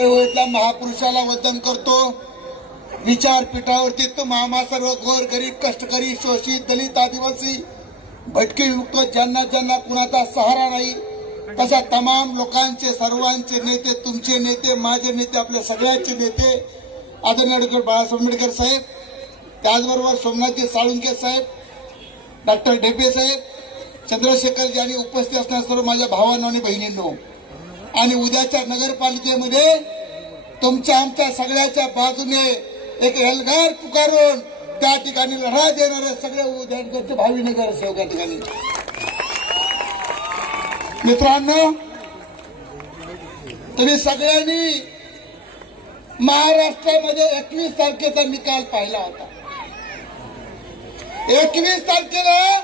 महापुरुषाला वंदन करतो। विचारपीठावरती तो महामा सर्व गोर गरीब कष्टकरी शोषित दलित आदिवासी भटके युक्त ज्यांना ज्यांना कुणाचा सहारा नाही तशा तमाम लोकांचे सर्वांचे नेते, तुमचे नेते, माझे नेते, आपल्या सगळ्यांचे नेते आदरणीय डॉक्टर बाळासाहेब आंबेडकर साहेब, त्याचबरोबर सोमनाथजी साळुंखे साहेब, डॉक्टर ढेपे साहेब, चंद्रशेखर यांनी उपस्थित असणाऱ्या सर्व माझ्या भावांनो आणि बहिणींनो, आणि उद्याच्या नगरपालिकेमध्ये तुमच्या आमच्या सगळ्याच्या बाजूने एक एल्गार पुकारून त्या ठिकाणी लढा देणारे सगळे उद्याचे भावी नगरसेवक या ठिकाणी। मित्रांनो, तुम्ही सगळ्यांनी महाराष्ट्रामध्ये 21 तारखेचा निकाल पाहिला होता। 21 तारखेला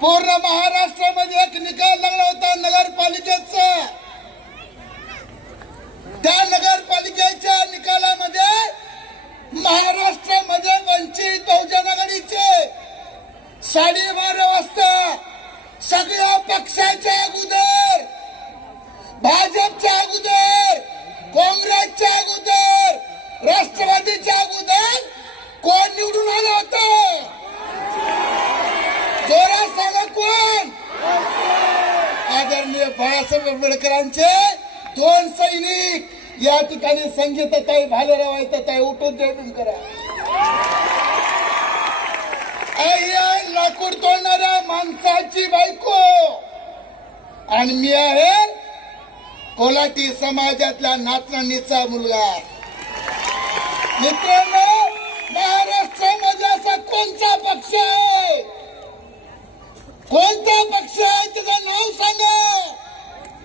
पूर्ण महाराष्ट्रामध्ये एक निकाल लागला होता नगरपालिकेचा। त्या नगरपालिकेच्या निकालामध्ये महाराष्ट्रामध्ये वंचित बहुजन आघाडीचे 12:30 वाजता सगळ्या पक्षाच्या अगोदर, भाजपच्या अगोदर, काँग्रेसच्या अगोदर, राष्ट्रवादीच्या अगोदर कोण निवडून आलं होतं? जोरात सांगा कोण? आदरणीय बाळासाहेब आंबेडकरांचे 2 सैनिक या ठिकाणी संगीताताई भालेराव आहेत। उठून जेवून करा। लाकूड तोडणाऱ्या माणसाची बायको आणि मी आहे कोल्हाटी समाजातल्या नाचणीचा मुलगा। मित्रांनो, महाराष्ट्रामध्ये असा कोणता पक्ष आहे, कोणता पक्ष आहे त्याचं नाव सांगा।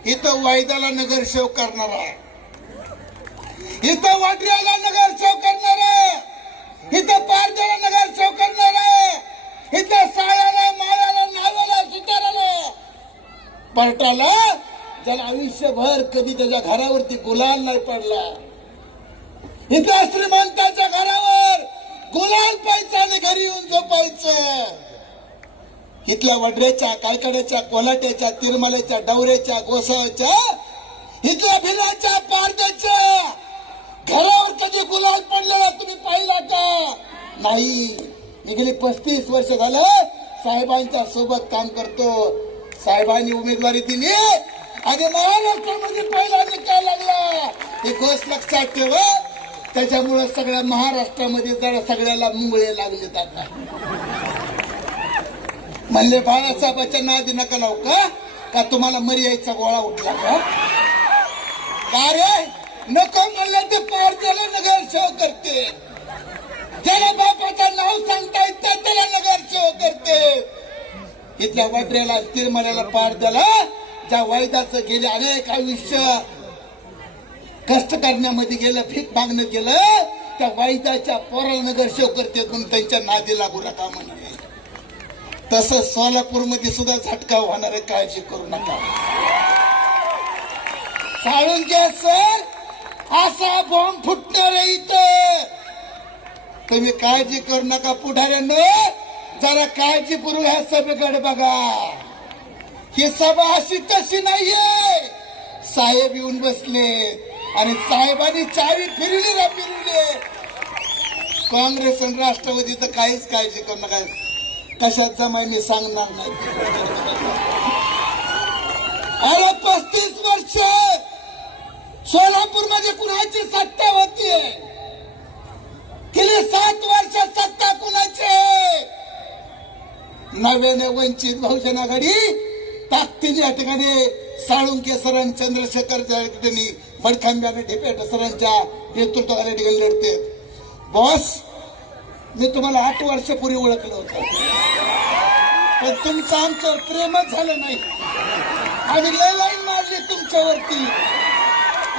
इथं वायदाला नगरसेवक करणार आहे, इथं वाटऱ्याला नगरसेवक करणार आहे, इथं पारध्याला नगरसेवक करणार आहे, इथं साळ्याला, माळ्याला, नावाला, सुताराला, पार्टाला, ज्याला आयुष्यभर कधी त्याच्या घरावरती गुलाल नाही पडला, इथं श्रीमंताच्या घरावर गुलाल पाहायचा आणि घरी येऊन झोपायचं। इथल्या वडऱ्याच्या, कायकड्याच्या, कोल्हाट्याच्या, तिरमाल्याच्या, डवऱ्याच्या, गोसाव्याच्या, इथल्या भिलाच्या, पारद्याच्या घरावर कधी गुलाल पडलेला तुम्ही पाहिला का? नाही। मी गेली 35 वर्ष झालं साहेबांच्या सोबत काम करतो। साहेबांनी उमेदवारी दिली आणि महाराष्ट्रामध्ये पहिला निकाल लागला। हे गोष्ट लक्षात ठेवा। त्याच्यामुळे सगळ्या महाराष्ट्रामध्ये जरा सगळ्याला मुंगळे लागले आता। म्हणले बाळासाहेबांच्या नादी नका लावू का तुम्हाला मर्यादेचा गोळा उठला का? रे नको म्हणलं ते पारध्याला नगरसेवक करते, त्याला बापाचं नाव सांगता येतं त्याला नगरसेवक करते। इथल्या वाटऱ्याला, तिरमाल्याला, पारध्याला ज्या वायदाचं गेले अनेक आयुष्य कष्ट करण्यामध्ये गेलं, भीक मागणं गेलं, त्या वायदाच्या पोराला नगरसेवक करते म्हणून त्यांच्या नादी लागू नका म्हणजे। तसं सोलापूरमध्ये सुद्धा झटका होणार आहे, काळजी करू नका। साळुंखे सर असा बॉम्ब फुटणार आहे इथं, तुम्ही काळजी करू नका। पुढाऱ्यांनो जरा काळजीपूर्वक ह्या सभेकडे बघा। ही सभा अशी तशी नाहीये। साहेब येऊन बसले आणि साहेबांनी चावी फिरवली ना फिरवली। काँग्रेस आणि राष्ट्रवादी तर काहीच काळजी करू नका, कशात जमाय मी सांगणार नाही। अरे 35 वर्ष सोलापूर मध्ये कुणाची सत्ता होतीये? गेली 7 वर्ष सत्ता कुणाची? नव्याने वंचित बहुजन आघाडी ताकदीने या ठिकाणी साळुंखे सरांनी, चंद्रशेखर यांनी, बडखांब्याने, ढेपे सरांच्या नेतृत्वाखाली ठिकाणी लढते। बॉस, मी तुम्हाला 8 वर्षापूर्वी ओळखलं होतं, पण तुमचं आमच्यावर प्रेमच झालं नाही। आम्ही लय लाईन मारली तुमच्यावरती।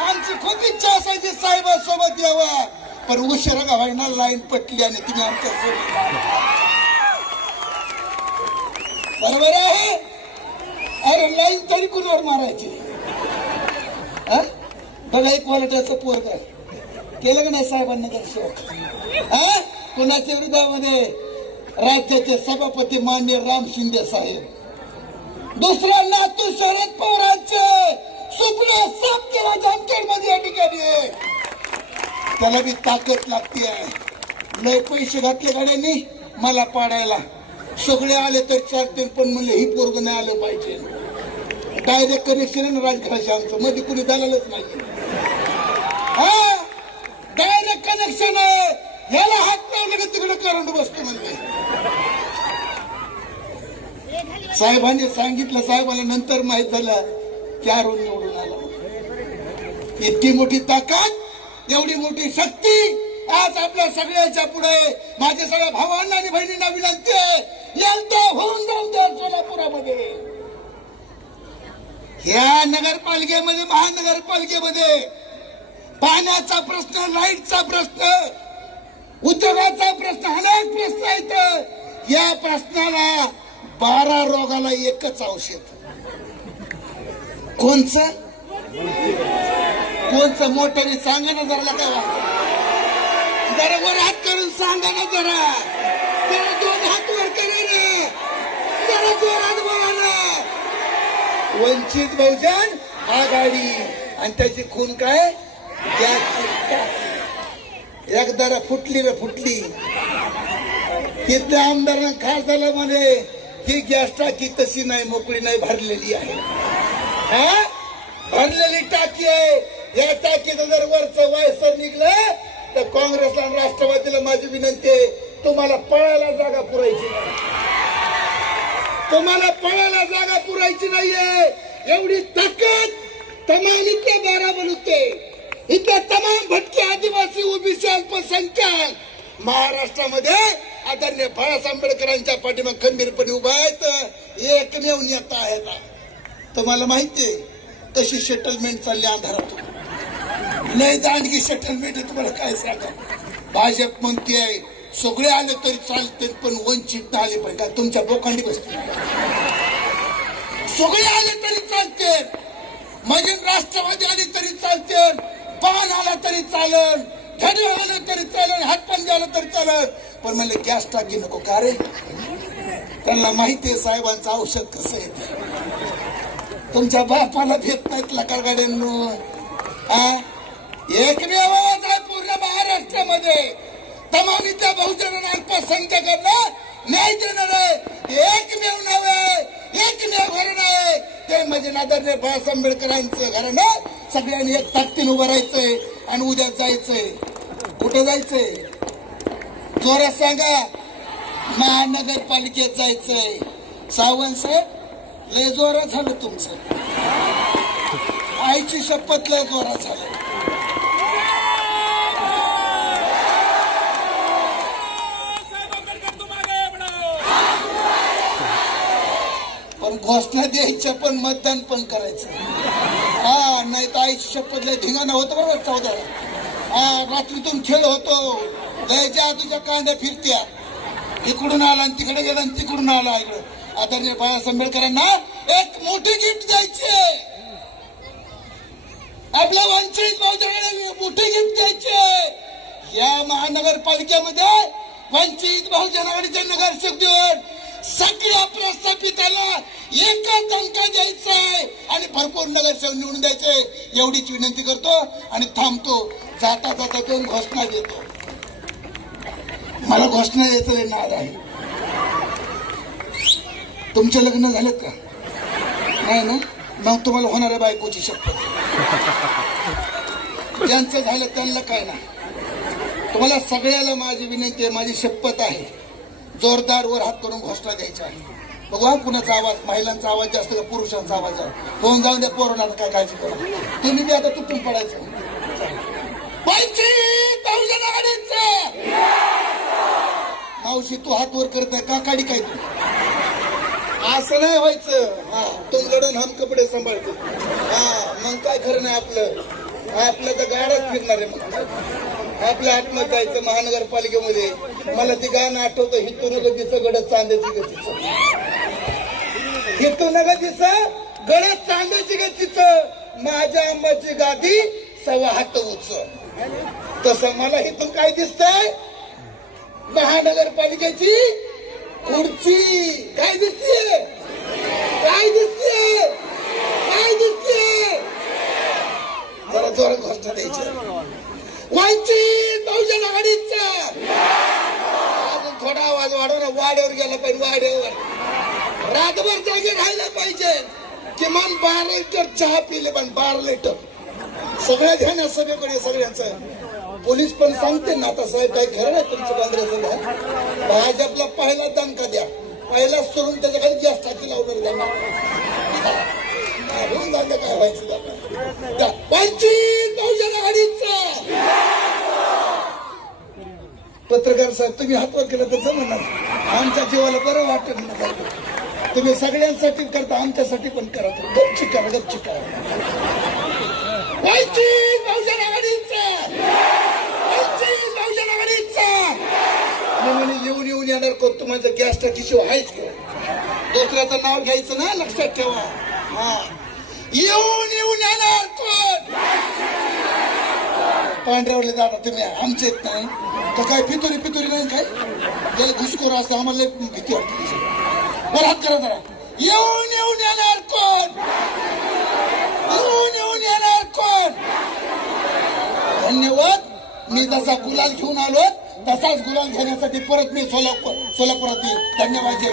आमची खूप इच्छा असायची साहेबांसोबत यावा, पण उशिरा का व्हायना लाईन पटली आणि तुम्ही आमच्या सोबत। बरोबर आहे? अरे लाईन तरी कुणावर मारायची? बघा, एक क्वालिटीचं पोरग केलं का नाही साहेबांना नगरसेवक? कुणाच्या विरोधामध्ये? राज्याचे सभापती माननीय राम शिंदे साहेब, दुसरा नातू शरद पवारांचे स्वप्न साफ केला जामखेड मध्ये या ठिकाणी। त्याला बी ताकद लागते. लय पैसे घातले गाड्यांनी मला पाडायला, सगळे आले तर चालते, पण म्हणले ही पोरग नाही आलं पाहिजे. डायरेक्ट कनेक्शन राजकारणाशी आमचं, मध्ये कुणी दलालच नाही. हा डायरेक्ट कनेक्शन आहे. याला हात लावलं का तिकडे करंट बसतो म्हणले. साहेबांनी सांगितलं, साहेबाला नंतर माहित झालं की अरुण निवडून आला. इतकी मोठी ताकद, एवढी मोठी शक्ती आज आपल्या सगळ्याच्या पुढे. माझ्या सगळ्या भावांना आणि बहिणींना विनंती आहे, यांचा होऊन जाऊन द्या सोलापुरामध्ये. या नगरपालिकेमध्ये, महानगरपालिकेमध्ये पाण्याचा प्रश्न, लाईटचा प्रश्न, उद्योगाचा प्रश्न, अनेक प्रश्न आहेत. या प्रश्नाला 12 रोगाला एकच औषध. कोणचं कोणचं मोठ्याने सांगा ना जरा. जरा वर हात करून सांगा ना, जरा 2 हात वर करा ना, जरा जोरात बोला ना. वंचित बहुजन आघाडी आणि त्याची खून काय, एकदा फुटली रे फुटली. तिथल्या आमदारांना खासदार म्हणे ही गॅस टाकी तशी नाही, मोकळी नाही, भरलेली आहे. हा भरलेली टाकी आहे. या टाकीचं जर वरचं वायसर निघलं तर काँग्रेसला आणि राष्ट्रवादीला माझी विनंती आहे, तुम्हाला पळायला जागा पुरायची नाही. तुम्हाला पळायला जागा पुरायची नाहीये. एवढी ताकद तमाम इथल्या 12 बलुते, इथल्या तमाम भटके आदिवासी, ओबीसी, अल्पसंख्याक महाराष्ट्रामध्ये आदरणीय बाळासाहेब आंबेडकरांच्या पाठीमाग खंबीरपणे उभा आहेत. एकमेव नेता आहेत. तुम्हाला माहितीये कशी सेटलमेंट चालली अंधारातून. लय दांडगी सेटलमेंट आहे. तुम्हाला काय सांगा, भाजप म्हणते आहे सगळे आले तरी चालते, पण वंचित आले पाहिजे. का तुमच्या बोकांडी बसते? सगळे आले तरी चालते, म्हणजे राष्ट्रवादी आले तरी चालते, पान आला तरी चालन, झडे आले तरी चालन, हातपंजे आलं तरी चालत, पण म्हणले गॅस टाकी नको. का रे? त्यांना माहितीये साहेबांचं औषध कसं आहे. तुमच्या बापाला भेट नाहीत लका गाड्यांनो. एकमेव आवाज आहे पूर्ण महाराष्ट्रामध्ये. तमाम इथल्या बहुजनांना, अल्पसंख्याकांना न्याय देणार आहे. एकमेव नाव आहे, एकमेव घराणं आहे, ते म्हणजे आदरणीय बाळासाहेब आंबेडकरांचं घराणं. सगळ्यांनी एक ताकदीने उभं राहायचंय आणि उद्या जायचंय. कुठं जायचंय? जोरात सांगा. महानगरपालिकेत जायचंय. सावंत साहेब लय जोरात झालं तुमचं. आईची शपथ लय जोरात झालं. पण घोषणा द्यायच्या, पण मतदान पण करायचं. हा नाही तर आईची शपथ लय धिंगाणा होतं बरोबर. 14 रात्रीतून खेळ होतो. लयच्या तुझ्या कांद्या फिरत्या, इकडून आला आणि तिकडे गेला आणि तिकडून आला इकडे. आदरणीय बाळासाहेब आंबेडकरांना एक मोठी गिफ्ट द्यायची. आपल्या वंचित बहुजनाला मोठी गिफ्ट द्यायची. या महानगरपालिकेमध्ये वंचित बहुजन आघाडीचे नगरसेवक देऊन सगळ्या प्रस्थापिताला एकच अंक द्यायचा आहे आणि भरपूर नगरसेवक निवडून द्यायचे. एवढीच विनंती करतो आणि थांबतो. जाता जाता 2 घोषणा देतो. मला घोषणा द्यायचं नाद आहे. तुमचे लग्न झालेत का? नाही ना? मग तुम्हाला होणाऱ्या बायकोची शपथ. ज्यांचं झालं त्यांना काय ना. तुम्हाला सगळ्याला माझी विनंती आहे, माझी शपथ आहे, जोरदार वर हात करून घोषणा द्यायची आहे. बघा कुणाचा आवाज, महिलांचा आवाज जास्त का पुरुषांचा आवाज आहे. होऊन जाऊन द्या पोरांना, काय काळजी करा. तुम्ही बी आता तुटून पडायचं. मावशी तू हात वर करत नाही का? काढी काय तू? असं नाही व्हायचं. हा तुमकडून हम कपडे सांभाळतो. हा मग काय खरं नाही आपलं. आपलं तर गाडच फिरणार आहे. मग आपल्या आत्महत्या जायचं महानगरपालिकेमध्ये. मला ते गाणं आठवतं, हितून गतीचं गडद चांद्याची गतीचं. हितून गतीचं गडद चांद्याची गतीचं. माझ्या आंबाची गादी 1.25 हात उंच. तसं मला हितून काय दिसतंय? महानगरपालिकेची खुर्ची. काय दिसते? काय दिसते? काय दिसते? जरा जोरात घोषणा द्यायची. वंचित बहुजन आघाडीचा अजून थोडा आवाज वाढव ना, वाड्यावर गेला पाहिजे, वाड्यावर रातभर जागे राहिलं पाहिजे. किमान 12 लिटर चहा पिले, पण 12 लिटर सगळ्या ध्यान आहे सगळीकडे सगळ्यांचं. पोलीस पण सांगते ना आता साहेब काय खरं नाही तुमचं काँग्रेसचं ध्यान. भाजपला पहिला दणका द्या, पहिला सोडून त्याच्या खाली गॅस टाकी लावणार त्यांना काय व्हायचं. वंचित बहुजन आघाडीचा पत्रकार साहेब तुम्ही हातवर केलं तर जमणार, आमच्या जीवाला बरं वाटत नाही. तुम्ही सगळ्यांसाठी करता, आमच्यासाठी पण करा. गपची करा, गपची करा. वंचित बहुजन आघाडीचा, वंचित बहुजन आघाडीचा म्हणून येऊन येऊन येणार कोण तुम्हाला गॅस टाकी शिवाय आहेच किंवा दुसऱ्याचं नाव घ्यायचं ना, लक्षात ठेवा. हा, येऊन येऊन येणार कोण पांढऱ्यावरले दादा तुम्ही आमचे नाही तर काय पितुरी पितुरी नाही काय घुसखोर असं आम्हाला भीती वाटते. बरं हात करा जरा. येऊन येऊन येणार कोण, येऊन येऊन येणार कोण. धन्यवाद. मी जसा गुलाल घेऊन आलो तसाच गुलाल घेण्यासाठी परत मी सोलापुरात येईल. धन्यवाद.